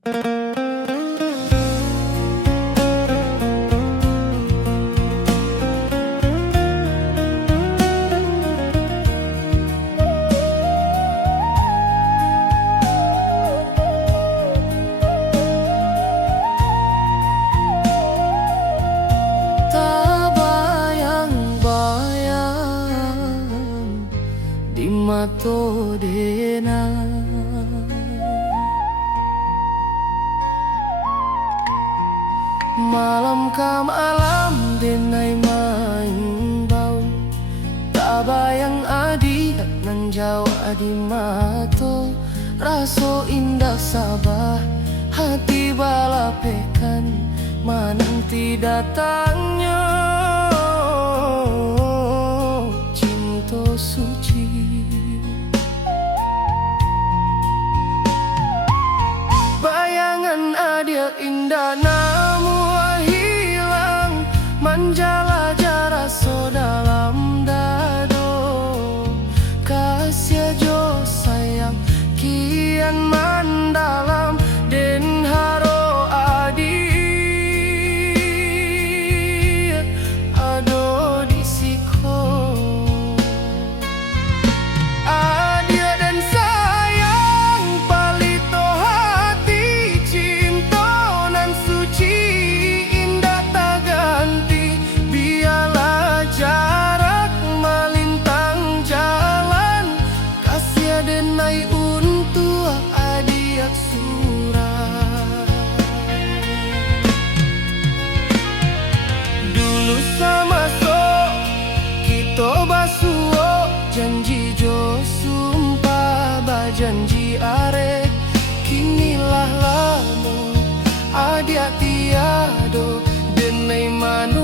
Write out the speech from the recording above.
Tak bayang-bayang di mato dena, malam ka malam denai main bau. Tak bayang adi nan jawa di mato, raso indah sabah hati balapekan menanti datangnya cinta suci. Bayangan adia indah namun hilang, menjelajah raso dalam dado. Kasih jo sayang kian mendalam den haro adi ado di siko. Adia dan sayang palito hati, cinta nan suci indah tak ganti. Biarlah jarak melintang jalan, kasih denai untuk adiak surat. Dulu sama so kita basuo, janji jo sumpah bajanji arek. Kinilah lamo adia tiado denai manu